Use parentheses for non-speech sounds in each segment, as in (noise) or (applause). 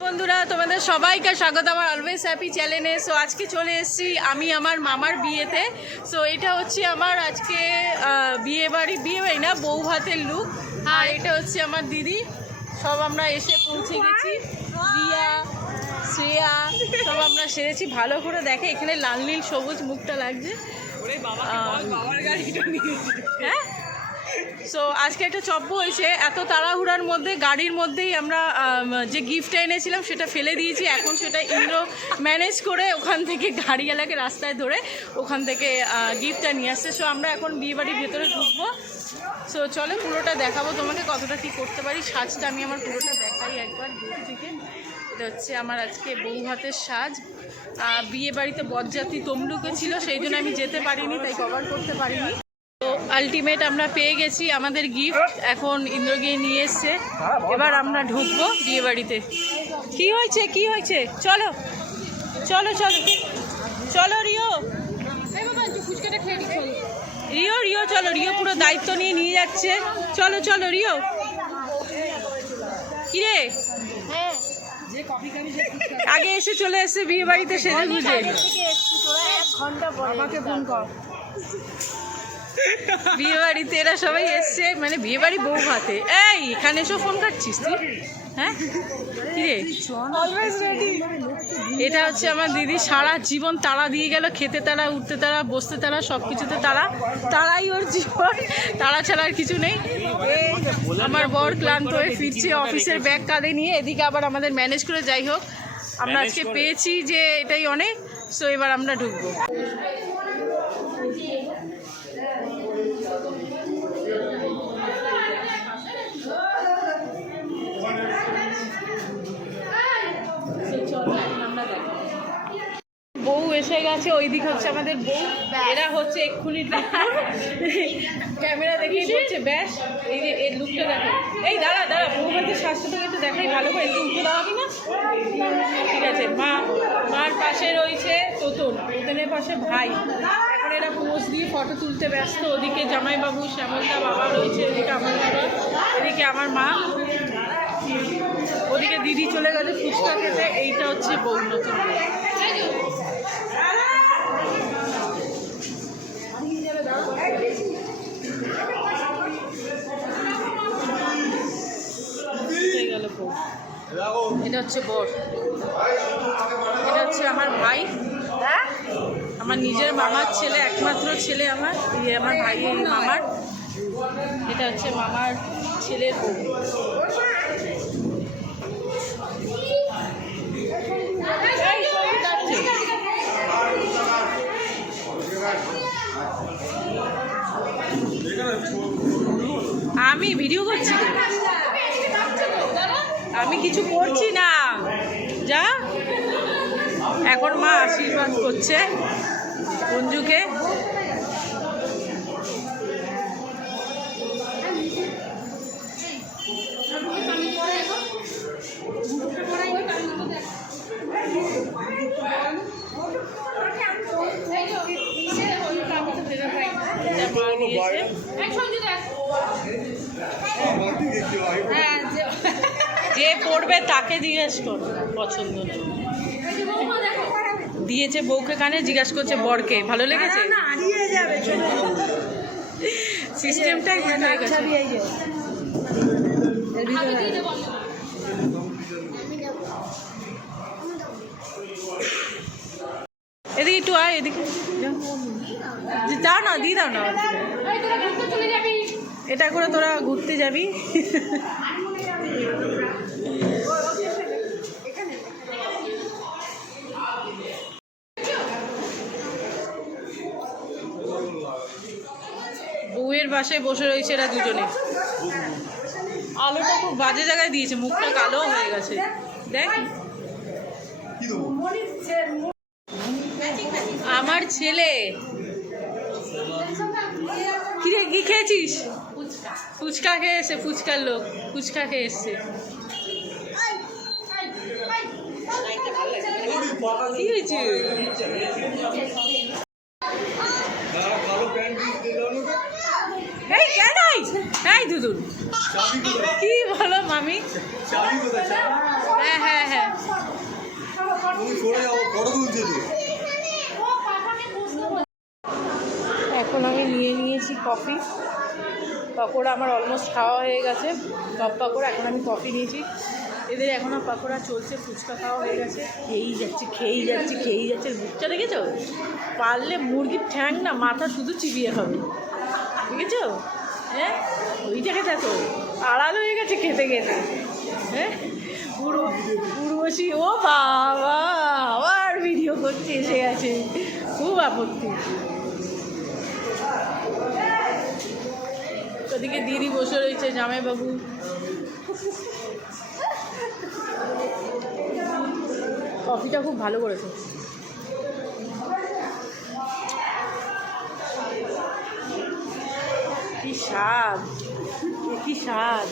বন্ধুরা তোমাদের সবাইকে স্বাগত। আমার অলওয়েজ হ্যাপি চ্যানেলে সো আজকে চলে এসেছি আমি আমার মামার বিয়েতে। সো এটা হচ্ছে আমার আজকে বিয়ে বাড়ি। বিয়ে বাড়ি না বউ ভাতের লুক আর এটা হচ্ছে আমার দিদি। সব আমরা এসে পৌঁছে গেছি। রিয়া শ্রেয়া সব আমরা সেরেছি। ভালো করে দেখে এখানে লাল নীল সবুজ মুখটা লাগছে। হ্যাঁ? সো আজকে একটা চপ্প হয়েছে। এত তাড়াহুড়ার মধ্যে, গাড়ির মধ্যেই আমরা যে গিফটটা এনেছিলাম, সেটা ফেলে দিয়েছি। এখন সেটা ইন্দ্র ম্যানেজ করে ওখান থেকে গাড়িওয়ালাকে রাস্তায় ধরে ওখান থেকে গিফটটা নিয়ে আসছে। সো আমরা এখন বিয়েবাড়ির ভেতরে ঢুকবো। সো চলো পুরোটা দেখাবো তোমাকে কতটা কী করতে পারি। সাজটা আমি আমার পুরোটা দেখাই একবার দূর থেকে। এটা হচ্ছে আমার আজকে বউ হাতের সাজ। বিয়ে বাড়িতে বরযাত্রী তমলুকে ছিল, সেই জন্য আমি যেতে পারিনি, তাই কভার করতে পারিনি। আলটিমেট আমরা পেয়ে গেছি আমাদের গিফট এখন ইন্দ্র গিয়ে নিয়ে এসছে। এবার আমরা ঢুকবো বিয়ে বাড়িতে। কি হয়েছে? কি হয়েছে? চলো। চলো চলো। চলো রিও। রিও রিও চলো। রিও পুরো দায়িত্ব নিয়ে নিয়ে যাচ্ছে। চলো চলো রিও। কিরে? আগে এসে চলে এসছে বিয়ে বাড়িতে সেজে গুজে। বিয়ে বাড়িতে এরা সবাই এসছে মানে বিয়ে বাড়ি বউ ভাতে। এই এখানে এসো ফোন কাটছিস তুই? হ্যাঁ? কিরে এটা হচ্ছে আমার দিদি সারা জীবন তাড়া দিয়ে গেল খেতে তারা উঠতে তারা বসতে তারা সব কিছুতে তারা তারাই ওর জীবন তারা ছাড়া আর কিছু নেই। আমার বর ক্লান্ত হয়ে ফিরছে অফিসের ব্যাগ কাঁধে নিয়ে এদিকে আবার আমাদের ম্যানেজ করে যাই হোক। আমরা আজকে পেয়েছি যে এটাই অনেক সো এবার আমরা ঢুকবো বউ এসে গেছে ওই দিক হচ্ছে আমাদের বউ। এরা হচ্ছে এক্ষুনি ক্যামেরা দেখেই বলছে, ব্যাস, এই যে এর লুকটা দেখো। এই দাঁড়া দাঁড়া, বউ হাতে স্বাস্থ্যটা একটু দেখাই, ভালো করে একটু উঠে দাও কিনা? ঠিক আছে, মা, মার পাশে রয়েছে তোতন, তোতনের পাশে ভাই। এখন এরা পোজ দিয়ে ফটো তুলতে ব্যস্ত। ওদিকে জামাইবাবু, শ্যামলদা বাবা রয়েছে ওদিকে আমার বাবা, এদিকে আমার মা। ওদিকে দিদি চলে গেছে ফুচকা খেতে, এইটা হচ্ছে বউ নতুন বউ। হয়ে গেল বউ। এটা হচ্ছে বর। এটা হচ্ছে আমার ভাই। আমার নিজের মামার ছেলে একমাত্র ছেলে আমার। এই আমার ভাই মামার। এটা হচ্ছে মামার ছেলের বউ। আমি ভিডিও করছি। আমি কিছু করছি না যা এখন মা আশীর্বাদ করছে কুঞ্জুকে দিয়েছে। যে পড়বে তাকে জিজ্ঞেস কর পছন্দ নেই দিয়েছে বউকে কানে জিজ্ঞাসা করছে বরকে। ভালো লেগেছে? সিস্টেমটাই বুঝতে গেছে এদিকে একটু আয় এদিকে। যা। দাও না দিয়ে দাও না। এটা করে তোরা ঘুরতে যাবি। বউয়ের বাসায় বসে রয়েছে এরা দুজনে। আলোটা খুব বাজে জায়গায় দিয়েছে, মুখটা কালো হয়ে গেছে। দেখ। আমার ছেলে। কিরে কি খেয়েছিস? ফুচকা খেয়ে এসে, ফুচকার লোক, ফুচকা খেয়ে এসছে। কি হয়েছে? এই কেন এই দুদুন কি বলো, মামি? হ্যাঁ হ্যাঁ হ্যাঁ। এখন আমি নিয়ে নিয়েছি কফি। পকোড়া আমার অলমোস্ট খাওয়া হয়ে গেছে। টপ পাকোড়া এখন আমি কফি নিয়েছি। এদের এখনও পাকোড়া চলছে, ফুচকা খাওয়া হয়ে গেছে। খেয়েই যাচ্ছে খেয়েই যাচ্ছে খেয়েই যাচ্ছে। বুকটা দেখেছ? পারলে মুরগির ঠ্যাং না, মাথা শুধু চিবিয়ে খাবে দেখেছ? হ্যাঁ? ওই জায়গায় দেখো আড়াল হয়ে গেছে খেতে খেতে। হ্যাঁ? পুরো পুরোশি ও বাবা, আবার ভিডিও করতে এসে গেছে। খুব আপত্তি। ওদিকে দিদি বসে রয়েছে, জামাইবাবু। কফিটা খুব ভালো করেছে কি স্বাদ। কি স্বাদ?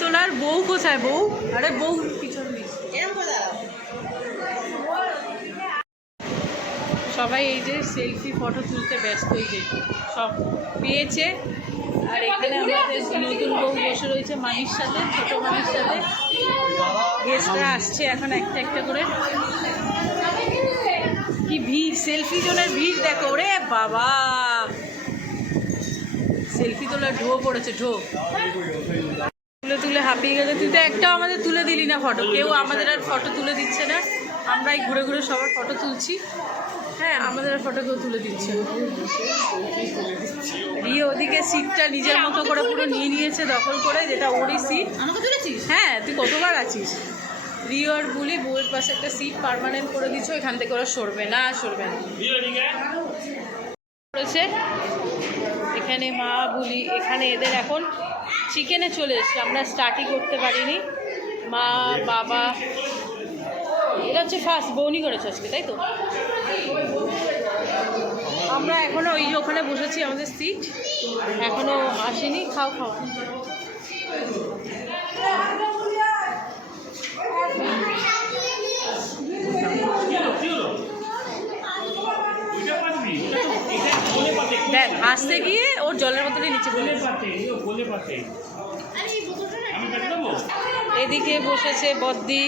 তোলার বউ কোথায় বউ? আরে বউ পিছন সবাই এই যে সেলফি ফটো তুলতে ব্যস্ত এই যে। সব পেয়েছে। আর এখানে আমাদের নতুন বউ বসে রয়েছে মামির সাথে ছোট মামির সাথে। গেস্টরা আসছে এখন একটা একটা করে। কি ভিড় সেলফি জনের ভিড় দেখো। রে বাবা! সেলফি তোলার ঢো পড়েছে ঢো তুলে তুলে হাঁপিয়ে গেছে। তুই তো একটাও আমাদের তুলে দিলি না ফটো। কেউ আমাদের আর ফটো তুলে দিচ্ছে না। আমরাই ঘুরে ঘুরে সবার ফটো তুলছি। হ্যাঁ আমাদের ফটো কেউ তুলে দিচ্ছে। রিও ওদিকে সিটটা নিজের মতো করে পুরো নিয়ে নিয়েছে দখল করে যেটা ওরই সিট। আমাকে তুলেছিস? হ্যাঁ তুই কতবার আছিস? রিও আর বুলি বউয়ের পাশে একটা সিট পার্মানেন্ট করে দিচ্ছ এখান থেকে ওরা সরবে না সরবে না। করেছে। এখানে মা বুলি এখানে এদের এখন চিকেনে চলে এসছে আমরা স্টার্টই করতে পারিনি। মা বাবা এটা হচ্ছে ফার্স্ট বৌনি করেছে আজকে, তাই তো? আমরা এখনও ওই ওখানে বসেছি আমাদের সিট এখনও আসেনি, খাও খাও। দেখ, আসতে গিয়ে ওর জলের বোতলে নিচে এদিকে বসেছে বদ্দি।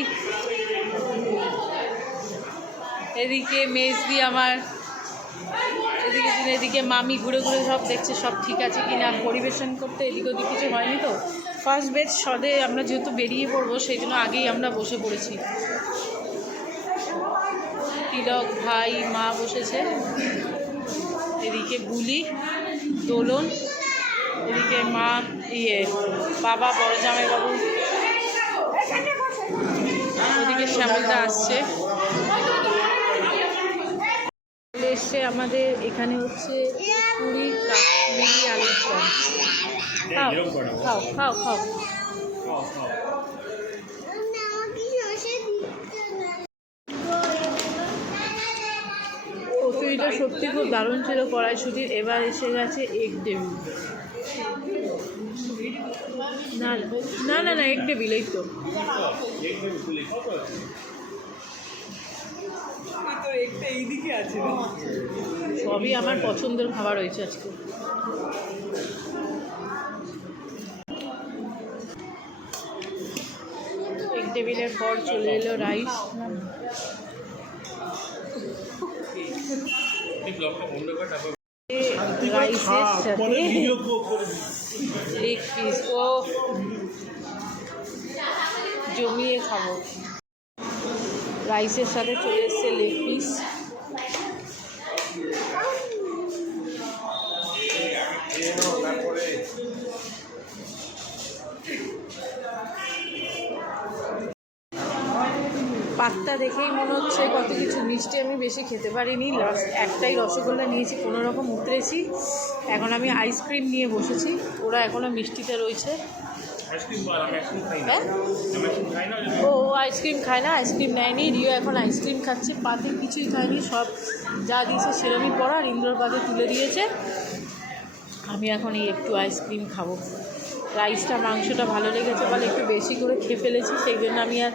এদিকে মেজদি আমার, এদিকে এদিকে মামি ঘুরে ঘুরে সব দেখছে, সব ঠিক আছে কি না পরিবেশন করতে এদিক ওদিক কিছু হয়নি তো। ফার্স্ট বেড সদে আমরা যেহেতু বেরিয়ে পড়ব, সেই জন্য আগেই আমরা বসে পড়েছি। তিলক ভাই, মা বসেছে। এদিকে বুলি, দোলন, এদিকে মা ইয়ে বাবা, বড় জামাইবাবু। ওদিকে শ্যামলদা আসছে। চলে আমাদের এখানে হচ্ছে পুরি, কাশ্মীরি, আলুর খাও খাও খাও খাও। কচুরিটা সত্যি খুব দারুণ ছিল কড়াইশুটির। এবার এসে গেছে এগ ডেবিল না না না এগ ডেবিল এই তো। সবই আমার পছন্দের খাবার হয়েছে আজকে। এগ টেবিলের পর চলে এলো রাইস। রাইসের সাথে লেগ পিস। ও জমিয়ে খাব। রাইসের সাথে চলে এসছে লেগ পিস। দেখেই মনে হচ্ছে কত কিছু মিষ্টি আমি বেশি খেতে পারিনি। লাস্ট একটাই রসগোল্লা নিয়েছি কোনো রকম উতরেছি। এখন আমি আইসক্রিম নিয়ে বসেছি। ওরা এখনও মিষ্টিতে রয়েছে। হ্যাঁ? ও ও আইসক্রিম খায় না আইসক্রিম নেয়নি। রিও এখন আইসক্রিম খাচ্ছে। পাতে কিছুই খায়নি সব যা দিয়েছে সেরমই পড়া। আর ইন্দ্রর পাতে তুলে দিয়েছে। আমি এখন এই একটু আইসক্রিম খাব। রাইসটা মাংসটা ভালো লেগেছে বলে একটু বেশি করে খেয়ে ফেলেছি সেই জন্য আমি আর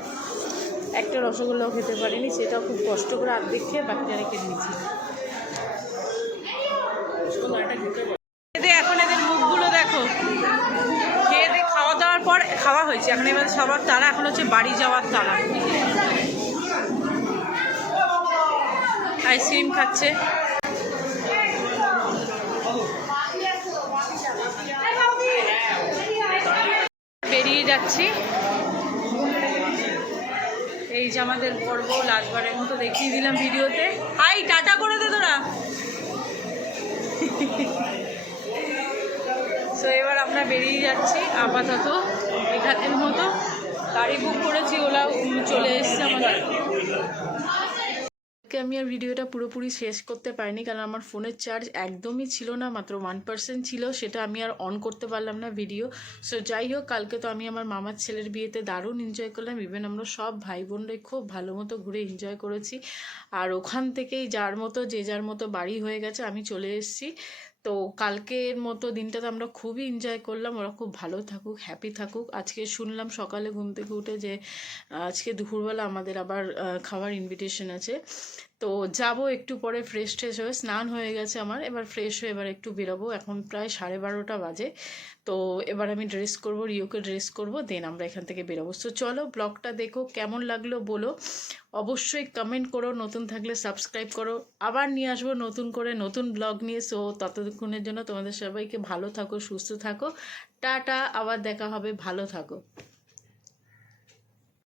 একটা রসগোল্লাও খেতে পারিনি, সেটাও খুব কষ্ট করে আর্ধেক বাকি বাকিটা রেখে দিয়েছি এখন এদের মুখগুলো দেখো। খেয়ে খাওয়া দাওয়ার পর খাওয়া হয়েছে, এখন এবার সবার তারা এখন হচ্ছে বাড়ি যাওয়ার তারা। আইসক্রিম খাচ্ছে। বেরিয়ে যাচ্ছি। আমাদের পর্ব লাস্টবারের মতো দেখিয়ে দিলাম ভিডিওতে। হাই, টাটা করে দে তোরা। (laughs) তো এবার আমরা বেরিয়ে যাচ্ছি আপাতত এখানের মতো। গাড়ি বুক করেছি ওলা চলে এসছে আমাদের। আমি আর ভিডিওটা পুরোপুরি শেষ করতে পারিনি, কারণ আমার ফোনের চার্জ একদমই ছিল না, মাত্র ওয়ান পার্সেন্ট ছিল, সেটা আমি আর অন করতে পারলাম না ভিডিও সো যাই হোক, কালকে তো আমি আমার মামার ছেলের বিয়েতে দারুণ এনজয় করলাম ইভেন আমরা সব ভাই বোনরাই খুব ভালো মতো ঘুরে এনজয় করেছি। আর ওখান থেকেই যার মতো, যে যার মতো বাড়ি হয়ে গেছে, আমি চলে এসেছি। তো, কালকের মতো দিনটা তো আমরা খুবই এনজয় করলাম, ওরা খুব ভালো থাকুক হ্যাপি থাকুক। আজকে শুনলাম সকালে ঘুম থেকে উঠে যে আজকে দুপুরবেলা আমাদের আবার খাওয়ার ইনভিটেশন আছে। তো যাব একটু পরে ফ্রেশ ট্রেশ হয়ে, স্নান হয়ে গেছে আমার। এবার ফ্রেশ হয়ে এবার একটু বেরোবো। এখন প্রায় সাড়ে বারোটা বাজে। তো এবার আমি ড্রেস করব, রিওকে ড্রেস করব দেন আমরা এখান থেকে বেরোবো। সো চলো ব্লগটা দেখো, কেমন লাগল বলো। অবশ্যই কমেন্ট করো, নতুন থাকলে সাবস্ক্রাইব করো। আবার নিয়ে আসব নতুন করে নতুন ব্লগ নিয়ে। সো ততক্ষণের জন্য তোমাদের সবাইকে ভালো থাকো, সুস্থ থাকো। টাটা, আবার দেখা হবে। ভালো থাকো।